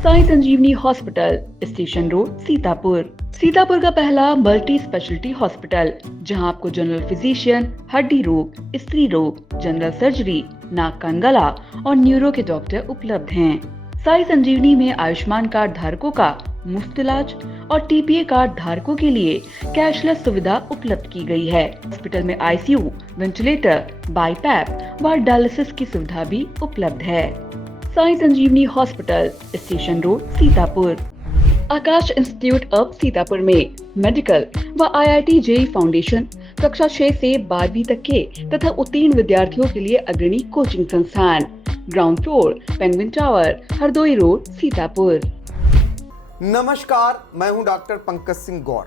Sai Sanjeevani hospital, station road, Sitapur. Sitapur का पहला multi speciality hospital, जहां आपको जनरल फिजिशियन, हड्डी रोग, स्त्री रोग, जनरल सर्जरी, नाक कान गला और न्यूरो के डॉक्टर उपलब्ध हैं। साई संजीवनी में आयुष्मान कार्ड धारकों का मुफ्त इलाज और टीपीए कार्ड धारकों के लिए कैशलेस सुविधा उपलब्ध की गई है। हॉस्पिटल में आईसीयू, वेंटिलेटर, बाईपैप व डायलिसिस की सुविधा भी उपलब्ध है। Sai Sanjeevani hospital, station road, Sitapur. Aakash institute of Sitapur में मेडिकल व आईआईटी जेईई फाउंडेशन कक्षा 6 से 12वीं तक के तथा उत्तीर्ण विद्यार्थियों के लिए अग्रणी कोचिंग संस्थान। Ground floor, penguin tower, Hardoi road, Sitapur. नमस्कार, मैं हूं डॉक्टर पंकज सिंह गौर।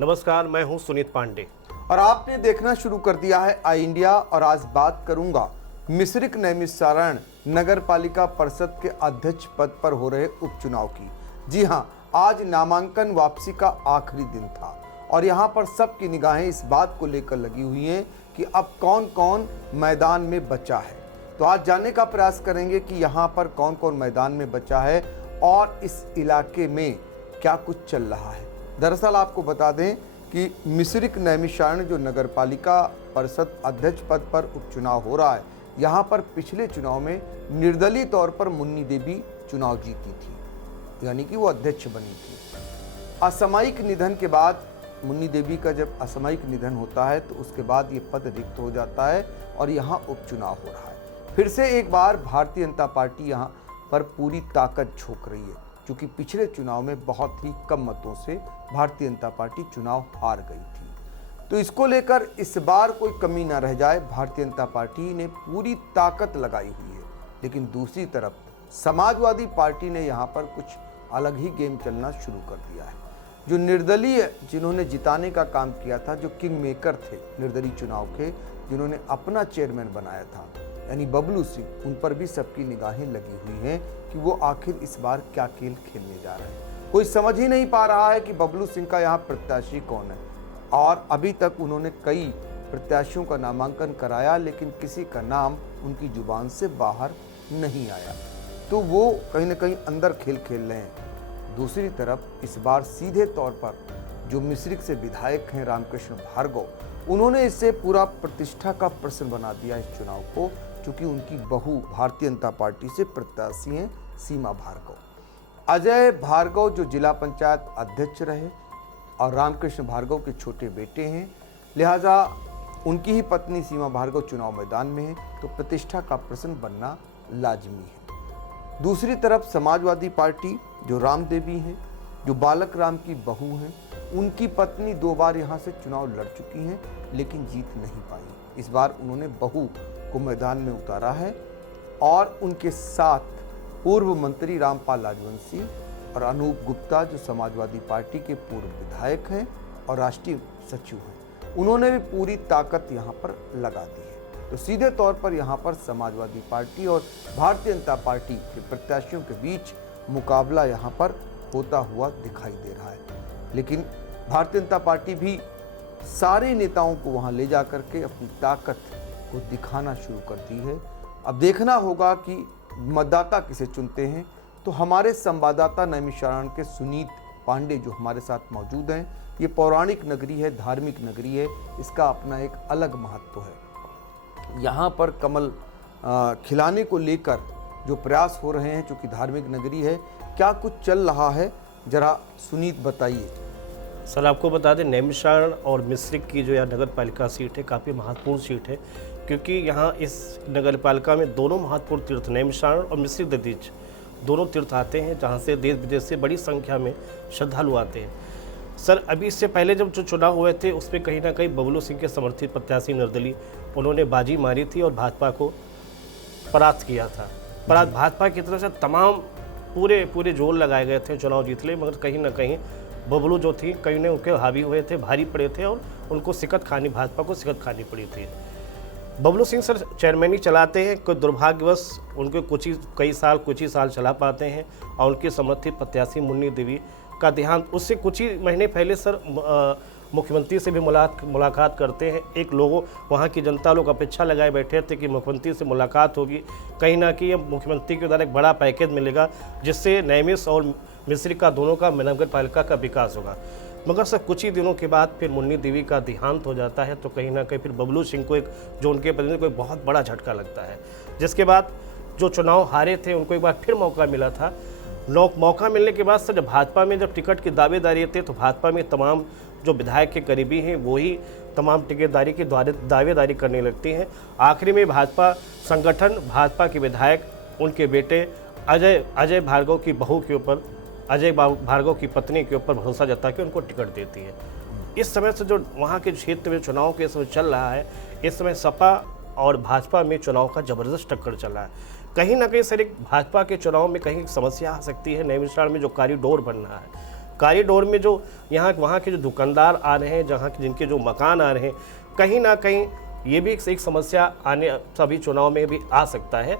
नमस्कार, मैं हूं सुनीत पांडे और आपने देखना शुरू कर दिया है आई इंडिया। और आज बात करूंगा मिश्रिक नैमिषारण्य नगर पालिका परिषद के अध्यक्ष पद पर हो रहे उपचुनाव की। जी हां, आज नामांकन वापसी का आखिरी दिन था और यहां पर सबकी निगाहें इस बात को लेकर लगी हुई हैं कि अब कौन कौन मैदान में बचा है। तो आज जानने का प्रयास करेंगे कि यहां पर कौन कौन मैदान में बचा है और इस इलाके में क्या कुछ चल रहा है। दरअसल आपको बता दें कि मिश्रिक नैमिषारण्य जो नगर पालिका परिषद अध्यक्ष पद पर उपचुनाव हो रहा है, यहाँ पर पिछले चुनाव में निर्दलीय तौर पर मुन्नी देवी चुनाव जीती थी, यानी कि वो अध्यक्ष बनी थी। असामयिक निधन के बाद मुन्नी देवी का जब असामयिक निधन होता है तो उसके बाद ये पद रिक्त हो जाता है और यहाँ उपचुनाव हो रहा है। फिर से एक बार भारतीय जनता पार्टी यहाँ पर पूरी ताकत झोंक रही है, क्योंकि पिछले चुनाव में बहुत ही कम मतों से भारतीय जनता पार्टी चुनाव हार गई थी। तो इसको लेकर इस बार कोई कमी ना रह जाए, भारतीय जनता पार्टी ने पूरी ताकत लगाई हुई है। लेकिन दूसरी तरफ समाजवादी पार्टी ने यहाँ पर कुछ अलग ही गेम चलना शुरू कर दिया है। जो निर्दलीय जिन्होंने जिताने का काम किया था, जो किंग मेकर थे निर्दलीय चुनाव के, जिन्होंने अपना चेयरमैन बनाया था, यानी बबलू सिंह, उन पर भी सबकी निगाहें लगी हुई हैं कि वो आखिर इस बार क्या खेल खेलने जा रहे हैं। कोई समझ ही नहीं पा रहा है कि बबलू सिंह का यहाँ प्रत्याशी कौन है। और अभी तक उन्होंने कई प्रत्याशियों का नामांकन कराया, लेकिन किसी का नाम उनकी जुबान से बाहर नहीं आया। तो वो कहीं ना कहीं अंदर खेल खेल रहे हैं। दूसरी तरफ इस बार सीधे तौर पर जो मिश्रिक से विधायक हैं रामकृष्ण भार्गव, उन्होंने इससे पूरा प्रतिष्ठा का प्रश्न बना दिया इस चुनाव को, क्योंकि उनकी बहू भारतीय जनता पार्टी से प्रत्याशी हैं सीमा भार्गव। अजय भार्गव जो जिला पंचायत अध्यक्ष रहे और रामकृष्ण भार्गव के छोटे बेटे हैं, लिहाजा उनकी ही पत्नी सीमा भार्गव चुनाव मैदान में है, तो प्रतिष्ठा का प्रश्न बनना लाजमी है। दूसरी तरफ समाजवादी पार्टी जो राम देवी हैं, जो बालक राम की बहू हैं, उनकी पत्नी 2 बार यहाँ से चुनाव लड़ चुकी हैं लेकिन जीत नहीं पाई। इस बार उन्होंने बहू को मैदान में उतारा है और उनके साथ पूर्व मंत्री रामपाल राजवंशी और अनूप गुप्ता जो समाजवादी पार्टी के पूर्व विधायक हैं और राष्ट्रीय सचिव हैं, उन्होंने भी पूरी ताकत यहाँ पर लगा दी है। तो सीधे तौर पर यहाँ पर समाजवादी पार्टी और भारतीय जनता पार्टी के प्रत्याशियों के बीच मुकाबला यहाँ पर होता हुआ दिखाई दे रहा है। लेकिन भारतीय जनता पार्टी भी सारे नेताओं को वहाँ ले जा करके अपनी ताकत को दिखाना शुरू कर दी है। अब देखना होगा कि मतदाता किसे चुनते हैं। तो हमारे संवाददाता नैमिषारण्य के सुनीत पांडे जो हमारे साथ मौजूद हैं, ये पौराणिक नगरी है, धार्मिक नगरी है, इसका अपना एक अलग महत्व है। यहाँ पर कमल खिलाने को लेकर जो प्रयास हो रहे हैं, चूँकि धार्मिक नगरी है, क्या कुछ चल रहा है, जरा सुनीत बताइए। सर, आपको बता दें नैमिषारण्य और मिश्रिक की जो यहाँ नगर पालिका सीट है काफ़ी महत्वपूर्ण सीट है, क्योंकि यहाँ इस नगर पालिका में दोनों महत्वपूर्ण तीर्थ नैमिषारण्य और मिश्रिक दधीच दोनों तीर्थ आते हैं, जहाँ से देश विदेश से बड़ी संख्या में श्रद्धालु आते हैं। सर, अभी इससे पहले जब जो चुनाव हुए थे उसमें कहीं ना कहीं बबलू सिंह के समर्थित प्रत्याशी निर्दलीय उन्होंने बाजी मारी थी और भाजपा को परास्त किया था। भाजपा की तरफ से तमाम पूरे जोर लगाए गए थे चुनाव जीत ले, मगर कहीं ना कहीं बबलू जो थी कहीं ने उनके हावी हुए थे, भारी पड़े थे और उनको भाजपा को शिकत खानी पड़ी थी। बबलू सिंह सर चेयरमैनी चलाते हैं, कोई दुर्भाग्यवश उनके कुछ ही साल चला पाते हैं और उनके समर्थित प्रत्याशी मुन्नी देवी का देहांत उससे कुछ ही महीने पहले सर मुख्यमंत्री से भी मुलाकात करते हैं। एक लोगों वहाँ की जनता लोग अपेक्षा लगाए बैठे थे कि मुख्यमंत्री से मुलाकात होगी, कहीं ना कहीं मुख्यमंत्री के द्वारा एक बड़ा पैकेज मिलेगा जिससे नैमिष और मिश्रिक का दोनों का नगर पालिका का विकास होगा। मगर सर कुछ ही दिनों के बाद फिर मुन्नी देवी का देहांत हो जाता है, तो कहीं ना कहीं फिर बबलू सिंह को एक जो उनके प्रतिनिधि को एक बहुत बड़ा झटका लगता है, जिसके बाद जो चुनाव हारे थे उनको एक बार फिर मौका मिला था। मौका मिलने के बाद सर जब भाजपा में जब टिकट की दावेदारी थे तो भाजपा में तमाम जो विधायक के करीबी हैं वही तमाम टिकटदारी की दावेदारी करने लगती हैं। आखिरी में भाजपा संगठन, भाजपा के विधायक, उनके बेटे अजय भार्गव की बहू के ऊपर, अजय भार्गव की पत्नी के ऊपर भरोसा जता के उनको टिकट देती है। इस समय से जो वहाँ के क्षेत्र में चुनाव के समय चल रहा है, इस समय सपा और भाजपा में चुनाव का ज़बरदस्त टक्कर चल रहा है। कहीं ना कहीं सर एक भाजपा के चुनाव में कहीं समस्या आ सकती है नैमिषारण्य में जो कॉरिडोर बन रहा है, कॉरिडोर में जो वहाँ के जो दुकानदार आ रहे हैं, जहाँ के जिनके जो मकान आ रहे हैं, कहीं ना कहीं ये भी एक समस्या आने सभी चुनाव में भी आ सकता है।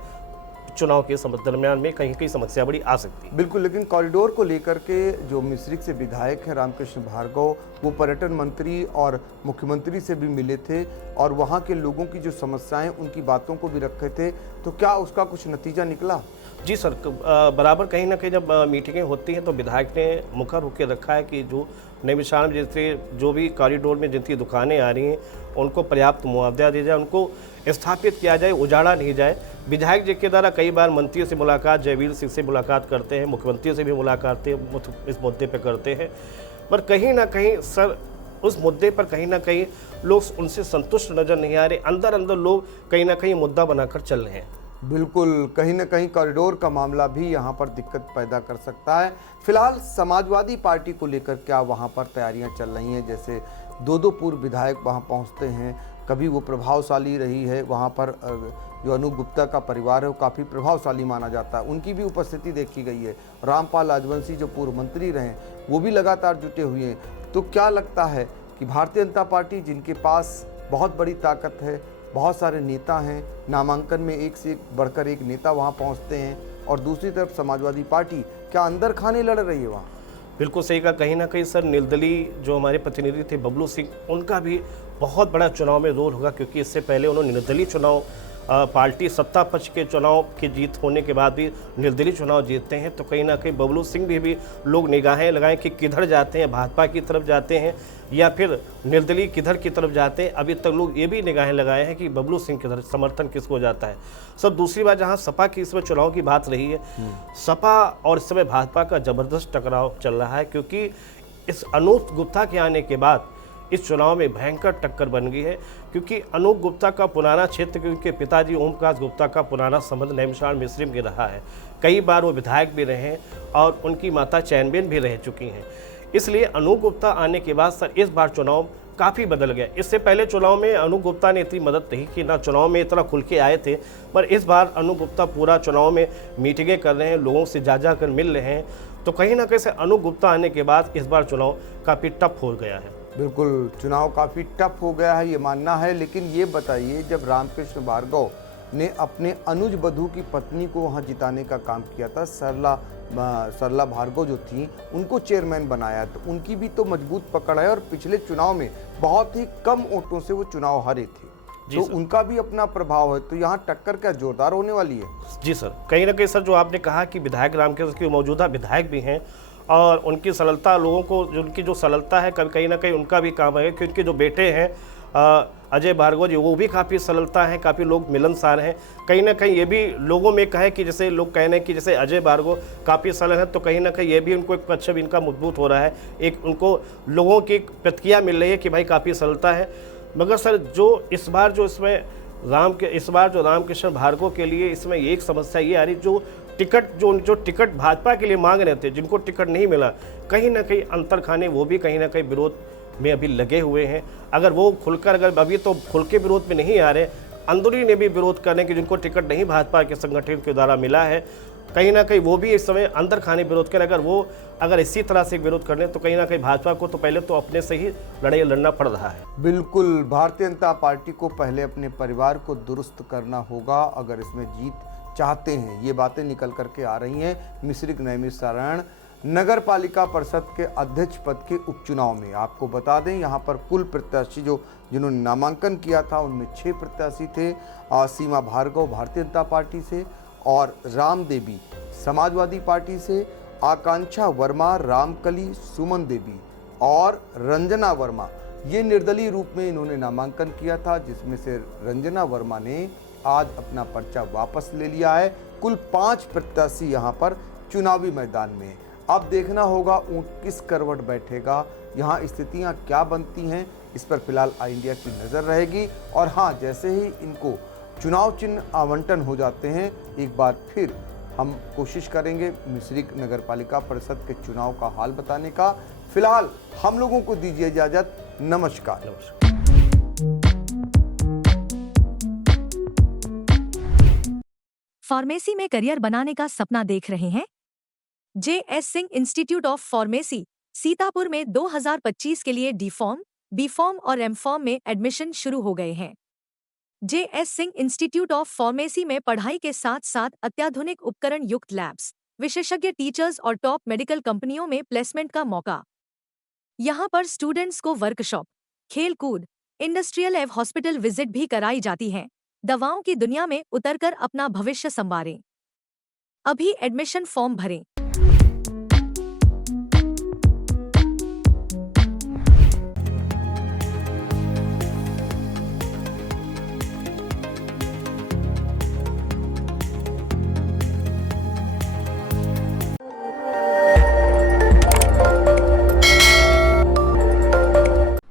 चुनाव के दरमियान में कहीं कहीं समस्या बड़ी आ सकती है। बिल्कुल, लेकिन कॉरिडोर को लेकर के जो मिश्रिक से विधायक हैं रामकृष्ण भार्गव, वो पर्यटन मंत्री और मुख्यमंत्री से भी मिले थे और वहाँ के लोगों की जो समस्याएं, उनकी बातों को भी रखे थे, तो क्या उसका कुछ नतीजा निकला? जी सर, बराबर कहीं ना कहीं जब मीटिंगें होती हैं तो विधायक ने मुखर होकर रखा है कि जो नैमिषारण्य जैसे जो भी कॉरिडोर में जितनी दुकानें आ रही हैं उनको पर्याप्त मुआवजा दिया जाए, उनको स्थापित किया जाए, उजाड़ा नहीं जाए। विधायक जी के द्वारा कई बार मंत्रियों से मुलाकात, जयवीर सिंह से मुलाकात करते हैं, मुख्यमंत्री से भी मुलाकात इस मुद्दे पर करते हैं, पर कहीं ना कहीं सर उस मुद्दे पर कहीं ना कहीं लोग उनसे संतुष्ट नज़र नहीं आ रहे। अंदर अंदर लोग कहीं ना कहीं मुद्दा बनाकर चल रहे हैं। बिल्कुल, कहीं ना कहीं कॉरिडोर का मामला भी यहाँ पर दिक्कत पैदा कर सकता है। फिलहाल समाजवादी पार्टी को लेकर क्या वहाँ पर तैयारियाँ चल रही हैं? जैसे दो पूर्व विधायक वहाँ पहुँचते हैं, कभी वो प्रभावशाली रही है, वहाँ पर जो अनूप गुप्ता का परिवार है वो काफ़ी प्रभावशाली माना जाता है, उनकी भी उपस्थिति देखी गई है। रामपाल राजवंशी जो पूर्व मंत्री रहे वो भी लगातार जुटे हुए हैं। तो क्या लगता है कि भारतीय जनता पार्टी, जिनके पास बहुत बड़ी ताकत है, बहुत सारे नेता हैं, नामांकन में एक से एक बढ़कर एक नेता वहाँ पहुँचते हैं, और दूसरी तरफ समाजवादी पार्टी क्या अंदर खाने लड़ रही है वहाँ? बिल्कुल सही कहा। कहीं ना कहीं सर निर्दलीय जो हमारे प्रतिनिधि थे बबलू सिंह, उनका भी बहुत बड़ा चुनाव में रोल होगा, क्योंकि इससे पहले उन्होंने निर्दलीय चुनाव पार्टी सत्ता पक्ष के चुनाव की जीत होने के बाद भी निर्दलीय चुनाव जीतते हैं। तो कहीं ना कहीं बबलू सिंह भी लोग निगाहें लगाएं कि किधर जाते हैं, भाजपा की तरफ जाते हैं या फिर निर्दलीय किधर की तरफ जाते हैं। अभी तक लोग ये भी निगाहें लगाए हैं कि बबलू सिंह किधर, समर्थन किसको जाता है। सर दूसरी बात, जहाँ सपा की इस समय चुनाव की बात रही है, सपा और इस समय भाजपा का जबरदस्त टकराव चल रहा है, क्योंकि इस अनूप गुप्ता के आने के बाद इस चुनाव में भयंकर टक्कर बन गई है। क्योंकि अनूप गुप्ता का पुराना क्षेत्र, क्योंकि उनके पिताजी ओम प्रकाश गुप्ता का पुराना संबंध नैमिषारण्य मिश्रिक में रहा है, कई बार वो विधायक भी रहे हैं और उनकी माता चैनबेन भी रह चुकी हैं। इसलिए अनूप गुप्ता आने के बाद सर इस बार चुनाव काफ़ी बदल गया। इससे पहले चुनाव में अनूप गुप्ता ने इतनी मदद नहीं की, ना चुनाव में इतना खुल के आए थे, पर इस बार अनूप गुप्ता पूरा चुनाव में मीटिंगें कर रहे हैं, लोगों से जा कर मिल रहे हैं। तो कहीं ना कहीं से अनूप गुप्ता आने के बाद इस बार चुनाव काफ़ी टफ हो गया है। बिल्कुल, चुनाव काफ़ी टफ हो गया है, ये मानना है। लेकिन ये बताइए, जब रामकृष्ण भार्गव ने अपने अनुज बधू की पत्नी को वहाँ जिताने का काम किया था, सरला भार्गव जो थी, उनको चेयरमैन बनाया, तो उनकी भी तो मजबूत पकड़ है और पिछले चुनाव में बहुत ही कम वोटों से वो चुनाव हारे थे, तो उनका भी अपना प्रभाव है। तो यहाँ टक्कर क्या जोरदार होने वाली है? जी सर, कहीं ना कहीं सर जो आपने कहा कि विधायक रामकृष्ण के मौजूदा विधायक भी हैं और उनकी सरलता, लोगों को उनकी जो सरलता है, कहीं ना कहीं उनका भी काम है, क्योंकि उनके जो बेटे हैं अजय भार्गव जी, वो भी काफ़ी सरलता है, काफ़ी लोग मिलनसार हैं। कहीं ना कहीं ये भी लोगों में कहे कि जैसे लोग कहने कि जैसे अजय भार्गव काफ़ी सरल है, तो कहीं ना कहीं ये भी उनको एक पक्ष इनका मजबूत हो रहा है, एक उनको लोगों की प्रतिक्रिया मिल रही है कि भाई काफ़ी सरलता है। मगर सर जो इस बार जो रामकृष्ण भार्गव के लिए इसमें एक समस्या ये आ रही, जो टिकट भाजपा के लिए मांग रहे थे, जिनको टिकट नहीं मिला, कहीं ना कहीं अंतर खाने वो भी कहीं ना कहीं विरोध में अभी लगे हुए हैं। अगर वो खुलकर, अगर अभी तो खुल के विरोध में नहीं आ रहे, अंदरूनी ने भी विरोध करने कि जिनको टिकट नहीं भाजपा के संगठन के द्वारा मिला है, कहीं ना कहीं वो भी इस समय अंदर खाने विरोध करें। अगर इसी तरह से विरोध कर लें तो कहीं ना कहीं भाजपा को तो पहले तो अपने से ही लड़ाई लड़ना पड़ रहा है। बिल्कुल, भारतीय जनता पार्टी को पहले अपने परिवार को दुरुस्त करना होगा अगर इसमें जीत चाहते हैं। ये बातें निकल करके आ रही हैं। मिश्रिक नैमिषारण्य नगर पालिका परिषद के अध्यक्ष पद के उपचुनाव में। आपको बता दें यहाँ पर कुल प्रत्याशी जिन्होंने नामांकन किया था उनमें 6 प्रत्याशी थे। सीमा भार्गव भारतीय जनता पार्टी से, और राम देवी समाजवादी पार्टी से, आकांक्षा वर्मा रामकली सुमन देवी और रंजना वर्मा, ये निर्दलीय रूप में इन्होंने नामांकन किया था, जिसमें से रंजना वर्मा ने आज अपना पर्चा वापस ले लिया है। कुल 5 प्रत्याशी यहाँ पर चुनावी मैदान में। अब देखना होगा ऊंट किस करवट बैठेगा, यहाँ स्थितियाँ क्या बनती हैं, इस पर फिलहाल आई इंडिया की नज़र रहेगी। और हाँ, जैसे ही इनको चुनाव चिन्ह आवंटन हो जाते हैं, एक बार फिर हम कोशिश करेंगे मिश्रिक नगर पालिका परिषद के चुनाव का हाल बताने का। फिलहाल हम लोगों को दीजिए इजाजत। नमस्कार। फार्मेसी में करियर बनाने का सपना देख रहे हैं? JS. Singh institute of pharmacy Sitapur में 2025 के लिए डी.फॉर्म, बी.फॉर्म और एम.फॉर्म में एडमिशन शुरू हो गए हैं। JS. Singh institute of pharmacy में पढ़ाई के साथ साथ अत्याधुनिक उपकरण युक्त लैब्स, विशेषज्ञ टीचर्स और टॉप मेडिकल कंपनियों में प्लेसमेंट का मौका। यहाँ पर स्टूडेंट्स को वर्कशॉप, खेल कूद, इंडस्ट्रियल एवं हॉस्पिटल विजिट भी कराई जाती हैं। दवाओं की दुनिया में उतरकर अपना भविष्य संवारें। अभी एडमिशन फॉर्म भरें।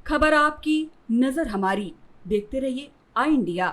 खबर आपकी, नजर हमारी। देखते रहिए आई इंडिया।